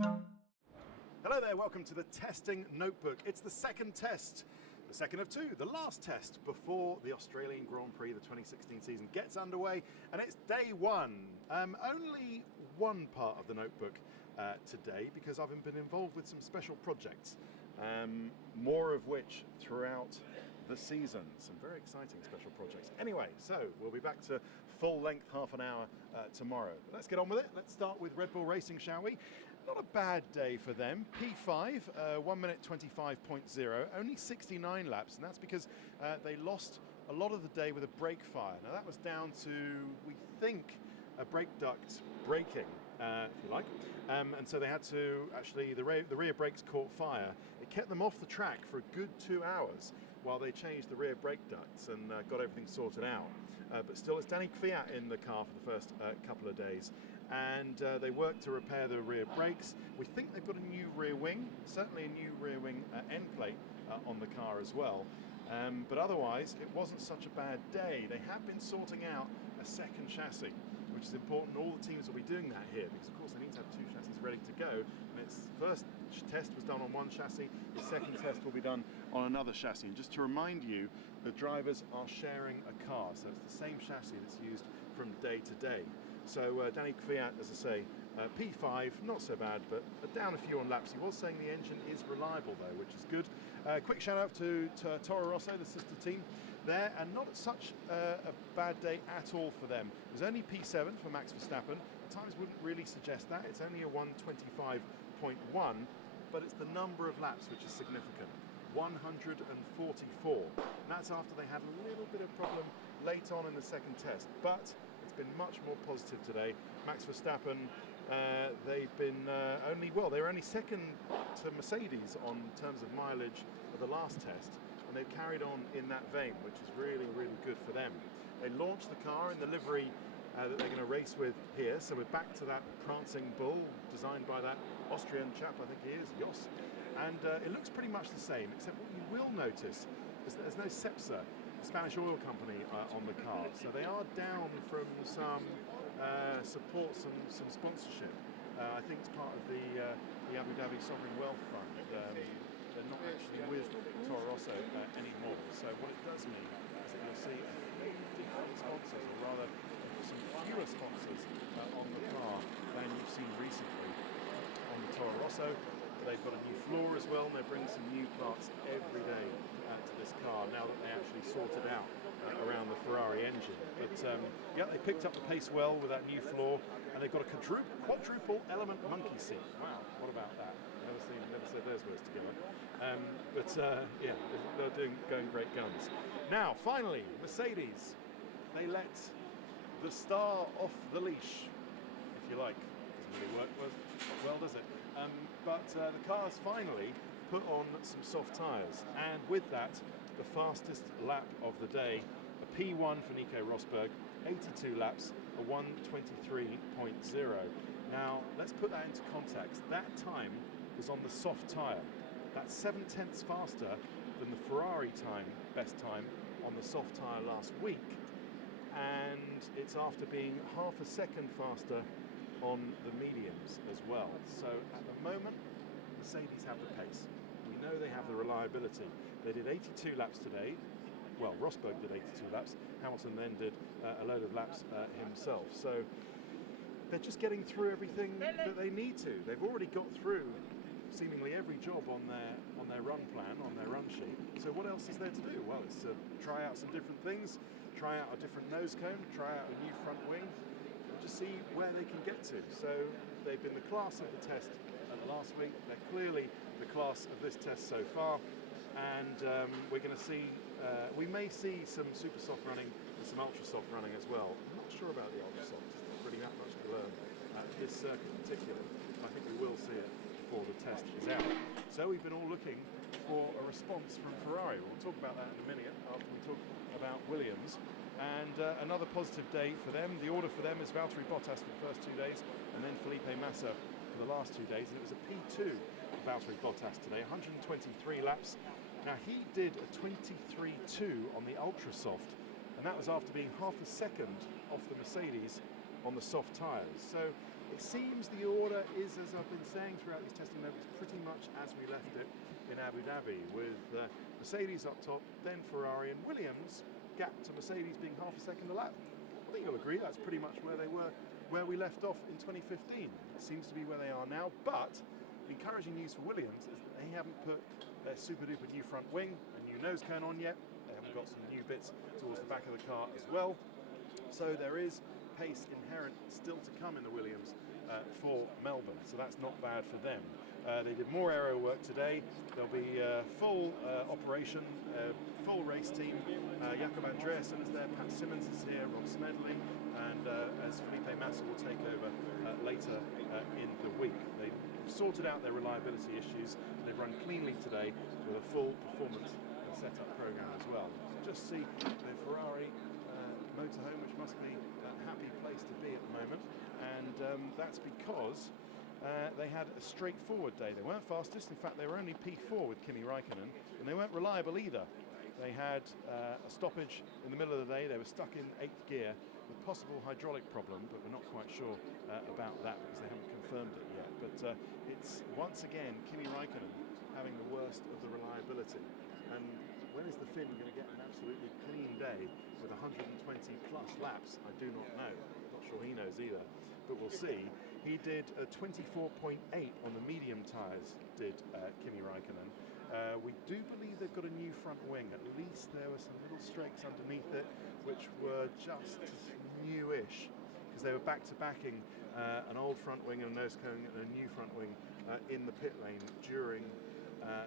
Hello there, welcome to the testing notebook. It's the second test, the second of two, the last test before the Australian Grand Prix, the 2016 season gets underway, and it's day one. Only one part of the notebook today because I've been involved with some special projects, more of which throughout the season. Some very exciting special projects. Anyway, so we'll be back to full length, half an hour tomorrow. But let's get on with it. Let's start with Red Bull Racing, shall we? Not a bad day for them. P5, 1 minute 25.0, only 69 laps, and that's because they lost a lot of the day with a brake fire. Now that was down to, we think, a brake duct breaking, if you like, and so they had to actually, the rear brakes caught fire. It kept them off the track for a good 2 hours while they changed the rear brake ducts and got everything sorted out. But still, it's Danny Kvyat in the car for the first couple of days, and they worked to repair the rear brakes. We think they've got a new rear wing, certainly a new rear wing end plate on the car as well. But otherwise, it wasn't such a bad day. They have been sorting out a second chassis, which is important. All the teams will be doing that here because, of course, they need to have two chassis ready to go. And its first test was done on one chassis. The second test will be done on another chassis. And just to remind you, the drivers are sharing a car, so it's the same chassis that's used from day to day. So Danny Kvyat, as I say, P5, not so bad, but down a few on laps. He was saying the engine is reliable though, which is good. Quick shout out to Toro Rosso, the sister team there, and not such a bad day at all for them. It was only P7 for Max Verstappen. The times wouldn't really suggest that. It's only a 1:25.1, but it's the number of laps which is significant. 144. And that's after they had a little bit of problem late on in the second test, but it's been much more positive today. Max Verstappen, they've been they were only second to Mercedes on terms of mileage of the last test, and they've carried on in that vein, which is really, really good for them. They launched the car in the livery that they're going to race with here, so we're back to that prancing bull designed by that Austrian chap, I think he is, Jos, and it looks pretty much the same, except what you will notice is that there's no Cepsa, Spanish oil company, on the car, so they are down from some support, some sponsorship. I think it's part of the Abu Dhabi Sovereign Wealth Fund. They're not actually with Toro Rosso anymore, so what it does mean is that you'll see a few different sponsors, or rather some fewer sponsors on the car than you've seen recently on the Toro Rosso. They've got a new floor as well, and they're bringing some new parts every day to this car now that they actually sorted out around the Ferrari engine. But yeah, they picked up the pace well with that new floor, and they've got a quadruple element monkey seat. Wow, what about that? Never said those words together. Yeah, they're going great guns. Now, finally, Mercedes. They let the star off the leash, if you like. Doesn't really work well, does it? But the car's finally put on some soft tyres, and with that, the fastest lap of the day, a P1 for Nico Rosberg, 82 laps, a 1:23.0. Now, let's put that into context. That time was on the soft tyre. That's 7/10 faster than the Ferrari best time on the soft tyre last week, and it's after being half a second faster on the mediums as well. So at the moment, Mercedes have the pace. We know they have the reliability. They did 82 laps today. Well, Rosberg did 82 laps. Hamilton then did a load of laps himself. So they're just getting through everything that they need to. They've already got through seemingly every job on their run plan, on their run sheet. So what else is there to do? Well, it's to try out some different things, try out a different nose cone, try out a new front wing, just see where they can get to. So they've been the class of the test the last week. They're clearly the class of this test so far, and we're going to see, we may see some super soft running and some ultra soft running as well. I'm not sure about the ultra soft. There's not really that much to learn at this circuit in particular. I think we will see it before the test is out. So we've been all looking for a response from Ferrari. We'll talk about that in a minute after we talk about Williams. And another positive day for them. The order for them is Valtteri Bottas for the first 2 days, and then Felipe Massa for the last 2 days. And it was a P2 for Valtteri Bottas today, 123 laps. Now he did a 23.2 on the ultra soft, and that was after being half a second off the Mercedes on the soft tyres. So it seems the order is, as I've been saying throughout these testing notebooks, pretty much as we left it in Abu Dhabi, with Mercedes up top, then Ferrari and Williams, gap to Mercedes being half a second a lap. I think you'll agree that's pretty much where they were, where we left off in 2015. It seems to be where they are now, but the encouraging news for Williams is that they haven't put their super duper new front wing and new nose cone on yet. They haven't got some new bits towards the back of the car as well. So there is pace inherent still to come in the Williams for Melbourne, so that's not bad for them. They did more aero work today. There'll be full operation, full race team. Jakob Andreasen is there, Pat Simmons is here, Rob Smedley, and as Felipe Massa will take over later in the week. They've sorted out their reliability issues. They've run cleanly today with a full performance and setup program as well. Just see the Ferrari motorhome, which must be a happy place to be at the moment, and that's because they had a straightforward day. They weren't fastest, in fact they were only P4 with Kimi Raikkonen, and they weren't reliable either. They had a stoppage in the middle of the day. They were stuck in 8th gear with possible hydraulic problem, but we're not quite sure about that because they haven't confirmed it yet. But it's once again Kimi Raikkonen having the worst of the reliability. And when is the Finn going to get an absolutely clean day with 120 plus laps? I do not know. Not sure he knows either, but we'll see. He did a 24.8 on the medium tyres, did Kimi Raikkonen. We do believe they've got a new front wing. At least there were some little streaks underneath it which were just newish, because they were back-to-backing an old front wing and a nose cone and a new front wing in the pit lane during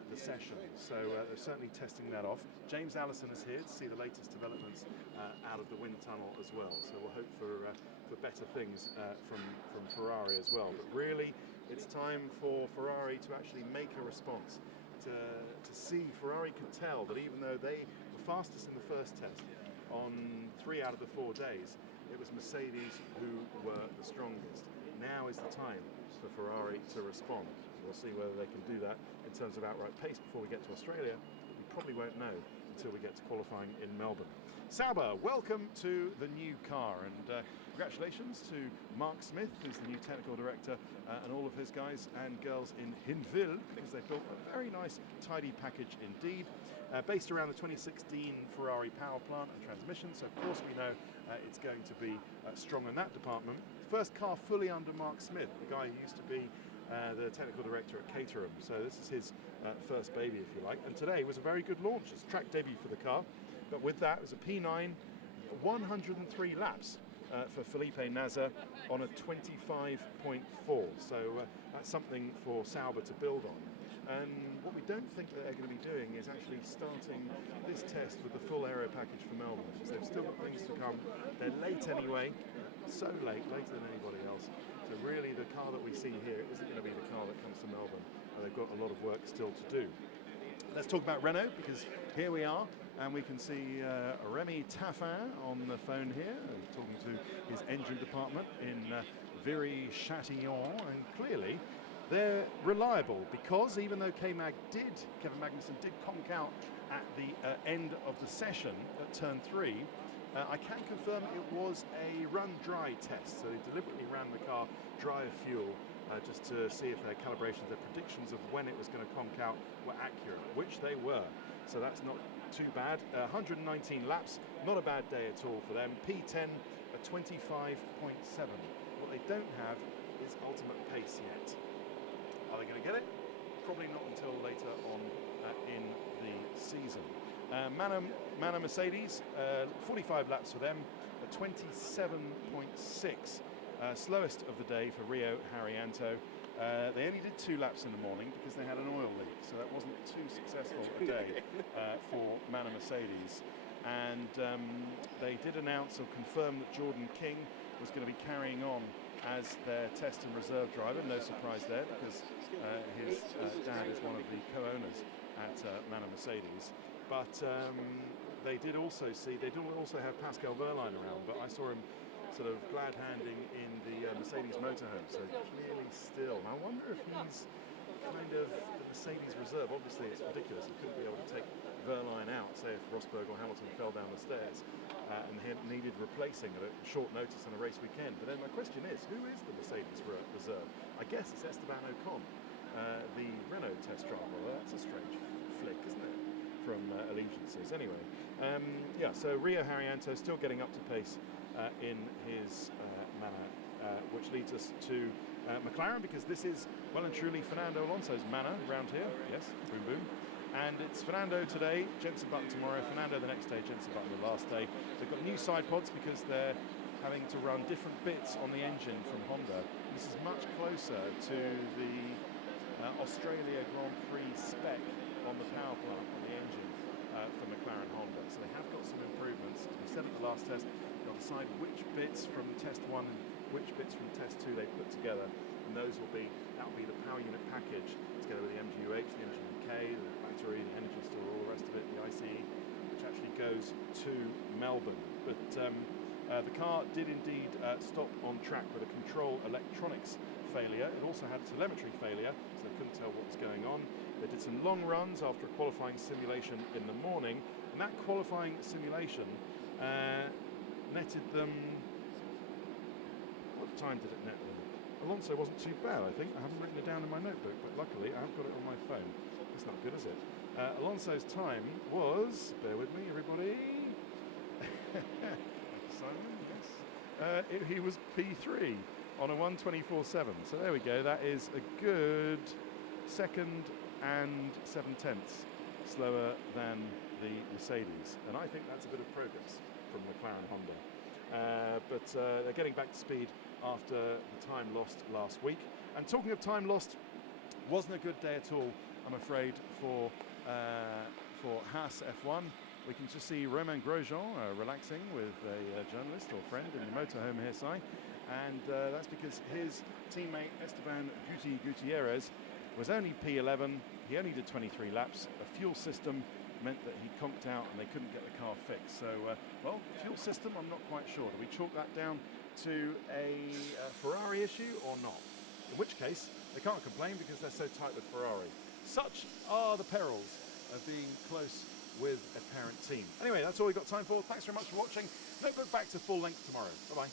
the session. So they're certainly testing that off. James Allison is here to see the latest developments out of the wind tunnel as well. So we'll hope for better things from Ferrari as well. But really, it's time for Ferrari to actually make a response. To see, Ferrari could tell that even though they were fastest in the first test on 3 out of the 4 days, it was Mercedes who were the strongest. Now is the time for Ferrari to respond. We'll see whether they can do that in terms of outright pace before we get to Australia. We probably won't know until we get to qualifying in Melbourne. Sauber, welcome to the new car, and congratulations to Mark Smith, who's the new technical director, and all of his guys and girls in Hinwil, because they built a very nice, tidy package indeed, based around the 2016 Ferrari power plant and transmission. So of course we know it's going to be strong in that department. First car fully under Mark Smith, the guy who used to be the technical director at Caterham. So this is his first baby, if you like. And today was a very good launch. It's track debut for the car. But with that, it was a P9, 103 laps for Felipe Nasr on a 25.4. So that's something for Sauber to build on. And what we don't think that they're going to be doing is actually starting this test with the full aero package for Melbourne, because they've still got things to come. They're late anyway, so late, later than anybody else. So really the car that we see here isn't going to be the car that comes to Melbourne. They've got a lot of work still to do. Let's talk about Renault, because here we are, and we can see Remy Taffin on the phone here, talking to his engine department in Viry-Châtillon, and clearly they're reliable, because even though Kevin Magnussen did conk out at the end of the session at turn 3, I can confirm it was a run dry test, so they deliberately ran the car dry of fuel just to see if their calibrations, their predictions of when it was going to conk out were accurate, which they were. So that's not too bad. 119 laps, not a bad day at all for them. P10 at 25.7. What they don't have is ultimate pace yet. Are they going to get it? Probably not until later on in the season. Manor Mercedes, 45 laps for them, a 27.6. Slowest of the day for Rio Haryanto. They only did 2 laps in the morning because they had an oil leak, so that wasn't too successful a day for Manor Mercedes. And they did announce or confirm that Jordan King was going to be carrying on as their test and reserve driver. No surprise there, because his dad is one of the co-owners at Manor Mercedes. But they did also have Pascal Wehrlein around, but I saw him sort of glad-handing in the Mercedes motorhome, so clearly still. I wonder if he's kind of the Mercedes reserve. Obviously it's ridiculous, he couldn't be able to take Wehrlein out, say if Rosberg or Hamilton fell down the stairs and needed replacing at a short notice on a race weekend. But then my question is, who is the Mercedes I guess it's Esteban Ocon, the Renault test driver. Well, that's a strange flick, isn't it, from allegiances? Anyway, yeah, so Rio Haryanto still getting up to pace in his manner, which leads us to McLaren, because this is well and truly Fernando Alonso's manor round here. Yes, boom boom. And it's Fernando today, Jenson Button tomorrow, Fernando the next day, Jenson Button the last day. They've got new side pods because they're having to run different bits on the engine from Honda. This is much closer to the Australia Grand Prix spec on the power plant on the engine for McLaren Honda. So they have got some improvements. As we said at the last test, they'll decide which bits from test 1 and which bits from test 2 they put together. And those will be, that'll be the power unit package together with the MGUH, the engine UK, the battery, the energy store, all the rest of it, the ICE, which actually goes to Melbourne. But the car did indeed stop on track with a control electronics failure. It also had a telemetry failure, so they couldn't tell what was going on. They did some long runs after a qualifying simulation in the morning, and that qualifying simulation netted them. What time did it net them? Alonso wasn't too bad, I think. I haven't written it down in my notebook, but luckily I have got it on my phone. That's not good, is it? Alonso's time was, bear with me everybody, Simon, yes. He was P3 on a 1:24.7. So there we go, that is a good 2 and 7/10 slower than the Mercedes. And I think that's a bit of progress from McLaren Honda. But they're getting back to speed after the time lost last week. And talking of time lost, wasn't a good day at all, I'm afraid, for Haas F1. We can just see Romain Grosjean relaxing with a journalist or friend in the motorhome here, Si. And that's because his teammate Esteban Gutierrez was only P11. He only did 23 laps. A fuel system meant that he conked out and they couldn't get the car fixed. So, well, fuel system, I'm not quite sure. Do we chalk that down to a Ferrari issue or not? In which case, they can't complain because they're so tight with Ferrari. Such are the perils of being close with a parent team. Anyway, that's all we've got time for. Thanks very much for watching. Notebook back to full length tomorrow. Bye-bye.